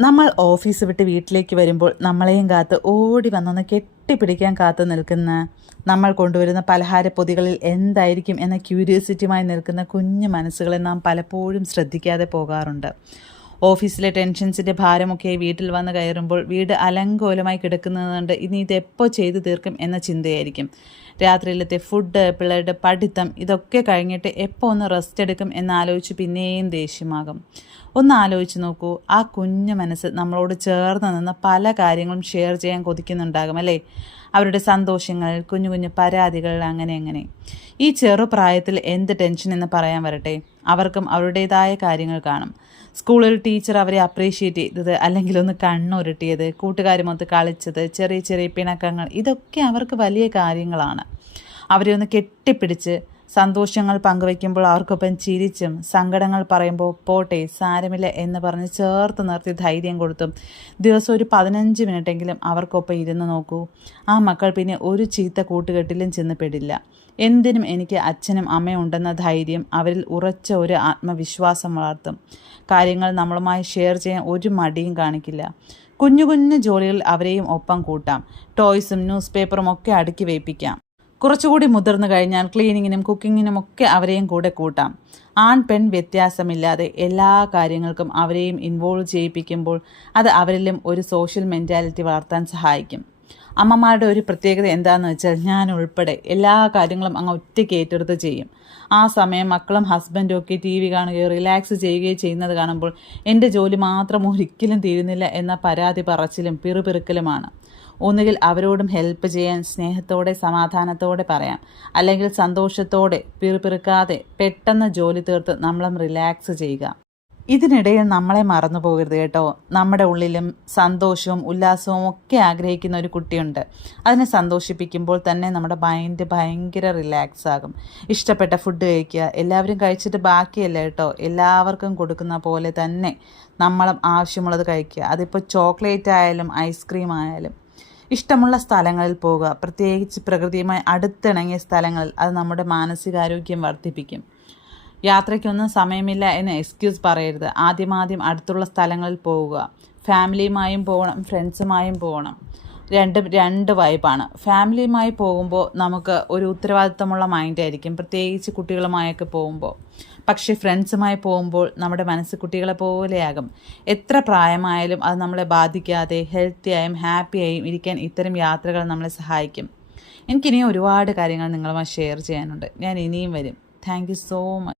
നമ്മൾ ഓഫീസ് വിട്ട് വീട്ടിലേക്ക് വരുമ്പോൾ നമ്മളെയും കാത്ത് ഓടി വന്നൊന്ന് കെട്ടിപ്പിടിക്കാൻ കാത്തു നിൽക്കുന്ന നമ്മൾ കൊണ്ടുവരുന്ന പലഹാര പൊതികളിൽ എന്തായിരിക്കും എന്ന ക്യൂരിയോസിറ്റിയുമായി നിൽക്കുന്ന കുഞ്ഞു മനസ്സുകളെ നാം പലപ്പോഴും ശ്രദ്ധിക്കാതെ പോകാറുണ്ട്. ഓഫീസിലെ ടെൻഷൻസിന്റെ ഭാരമൊക്കെ വീട്ടിൽ വന്ന് കയറുമ്പോൾ വീട് അലങ്കോലമായി കിടക്കുന്നതുകൊണ്ട് ഇനി ഇതെപ്പോൾ ചെയ്തു തീർക്കും എന്ന ചിന്തയായിരിക്കും. രാത്രിയിലത്തെ ഫുഡ് പിള്ളേരുടെ പഠിത്തം ഇതൊക്കെ കഴിഞ്ഞിട്ട് എപ്പോൾ ഒന്ന് റെസ്റ്റ് എടുക്കും എന്നാലോചിച്ച് പിന്നെയും ദേഷ്യമാകും. ഒന്ന് ആലോചിച്ച് നോക്കൂ ആ കുഞ്ഞു മനസ്സ് നമ്മളോട് ചേർന്ന് നിന്ന് പല കാര്യങ്ങളും ഷെയർ ചെയ്യാൻ കൊതിക്കുന്നുണ്ടാകും അല്ലേ? അവരുടെ സന്തോഷങ്ങൾ കുഞ്ഞു കുഞ്ഞു പരാതികൾ അങ്ങനെ അങ്ങനെ. ഈ ചെറുപ്രായത്തിൽ എന്ത് ടെൻഷൻ എന്ന് പറയാൻ വരട്ടെ? അവർക്കും അവരുടേതായ കാര്യങ്ങൾ കാണും. സ്കൂളിൽ ടീച്ചർ അവരെ അപ്രീഷിയേറ്റ് ചെയ്തത് അല്ലെങ്കിൽ ഒന്ന് കണ്ണുരുട്ടിയത് കൂട്ടുകാരുമൊത്ത് കളിച്ചത് ചെറിയ ചെറിയ പിണക്കങ്ങൾ ഇതൊക്കെ അവർക്ക് വലിയ കാര്യങ്ങളാണ്. അവരെ ഒന്ന് കെട്ടിപ്പിടിച്ച് സന്തോഷങ്ങൾ പങ്കുവയ്ക്കുമ്പോൾ അവർക്കൊപ്പം ചിരിച്ചും സങ്കടങ്ങൾ പറയുമ്പോൾ പോട്ടെ സാരമില്ല എന്ന് പറഞ്ഞ് ചേർത്ത് നിർത്തി ധൈര്യം കൊടുത്തും ദിവസം ഒരു പതിനഞ്ച് മിനിറ്റെങ്കിലും അവർക്കൊപ്പം ഇരുന്ന് നോക്കൂ. ആ മക്കൾ പിന്നെ ഒരു ചീത്ത കൂട്ടുകെട്ടിലും ചെന്ന് പെടില്ല. എന്തിനും എനിക്ക് അച്ഛനും അമ്മയും ഉണ്ടെന്ന ധൈര്യം അവരിൽ ഉറച്ച ഒരു ആത്മവിശ്വാസം വളർത്തും. കാര്യങ്ങൾ നമ്മളുമായി ഷെയർ ചെയ്യാൻ ഒരു മടിയും കാണിക്കില്ല. കുഞ്ഞു കുഞ്ഞു ജോലികൾ അവരെയും ഒപ്പം കൂട്ടാം. ടോയ്സും ന്യൂസ് പേപ്പറും ഒക്കെ അടുക്കി വയ്പ്പിക്കാം കുറച്ചുകൂടി മുതിർന്നു കഴിഞ്ഞാൽ ക്ലീനിങ്ങിനും കുക്കിങ്ങിനും ഒക്കെ അവരെയും കൂടെ കൂട്ടാം. ആൺ പെൺ വ്യത്യാസമില്ലാതെ എല്ലാ കാര്യങ്ങൾക്കും അവരെയും ഇൻവോൾവ് ചെയ്യിപ്പിക്കുമ്പോൾ അത് അവരിലും ഒരു സോഷ്യൽ മെന്റാലിറ്റി വളർത്താൻ സഹായിക്കും. അമ്മമാരുടെ ഒരു പ്രത്യേകത എന്താണെന്ന് വെച്ചാൽ ഞാൻ ഉൾപ്പെടെ എല്ലാ കാര്യങ്ങളും അങ്ങ് ഒറ്റയ്ക്ക് ഏറ്റെടുത്ത് ചെയ്യും. ആ സമയം മക്കളും ഹസ്ബൻഡും ഒക്കെ ടി വി കാണുകയോ റിലാക്സ് ചെയ്യുകയോ ചെയ്യുന്നത് കാണുമ്പോൾ എന്റെ ജോലി മാത്രം ഒരിക്കലും തീരുന്നില്ല എന്ന പരാതി പറച്ചിലും പിറുപിറുക്കലുമാണ്. ഒന്നുകിൽ അവരോടും ഹെൽപ്പ് ചെയ്യാൻ സ്നേഹത്തോടെ സമാധാനത്തോടെ പറയാം. അല്ലെങ്കിൽ സന്തോഷത്തോടെ പിറുപിറുക്കാതെ പെട്ടെന്ന് ജോലി തീർത്ത് നമ്മളും റിലാക്സ് ചെയ്യുക. ഇതിനിടയിൽ നമ്മളെ മറന്നു പോകരുത് കേട്ടോ. നമ്മുടെ ഉള്ളിലും സന്തോഷവും ഉല്ലാസവും ഒക്കെ ആഗ്രഹിക്കുന്ന ഒരു കുട്ടിയുണ്ട്. അതിനെ സന്തോഷിപ്പിക്കുമ്പോൾ തന്നെ നമ്മുടെ മൈൻഡ് ഭയങ്കര റിലാക്സ് ആകും. ഇഷ്ടപ്പെട്ട ഫുഡ് കഴിക്കുക. എല്ലാവരും കഴിച്ചിട്ട് ബാക്കിയല്ല കേട്ടോ. എല്ലാവർക്കും കൊടുക്കുന്ന പോലെ തന്നെ നമ്മളും ആവശ്യമുള്ളത് കഴിക്കുക. അതിപ്പോൾ ചോക്ലേറ്റ് ആയാലും ഐസ്ക്രീം ആയാലും ഇഷ്ടമുള്ള സ്ഥലങ്ങളിൽ പോകുക പ്രത്യേകിച്ച് പ്രകൃതിയുമായി അടുത്തിണങ്ങിയ സ്ഥലങ്ങളിൽ അത് നമ്മുടെ മാനസികാരോഗ്യം വർദ്ധിപ്പിക്കും. യാത്രയ്ക്കൊന്നും സമയമില്ല എന്ന് എക്സ്ക്യൂസ് പറയരുത്. ആദ്യമാദ്യം അടുത്തുള്ള സ്ഥലങ്ങളിൽ പോവുക ഫാമിലിയുമായും പോകണം ഫ്രണ്ട്സുമായും പോകണം. രണ്ടും രണ്ട് വൈബാണ്. ഫാമിലിയുമായി പോകുമ്പോൾ നമുക്ക് ഒരു ഉത്തരവാദിത്തമുള്ള മൈൻഡായിരിക്കും പ്രത്യേകിച്ച് കുട്ടികളുമായൊക്കെ പോകുമ്പോൾ പക്ഷേ ഫ്രണ്ട്സുമായി പോകുമ്പോൾ നമ്മുടെ മനസ്സ് കുട്ടികളെ പോലെയാകും. എത്ര പ്രായമായാലും അത് നമ്മളെ ബാധിക്കാതെ ഹെൽത്തിയായും ഹാപ്പിയായും ഇരിക്കാൻ ഇത്തരം യാത്രകൾ നമ്മളെ സഹായിക്കും. എനിക്കിനിയും ഒരുപാട് കാര്യങ്ങൾ നിങ്ങളുമായി ഷെയർ ചെയ്യാനുണ്ട്. ഞാൻ ഇനിയും വരും. Thank so much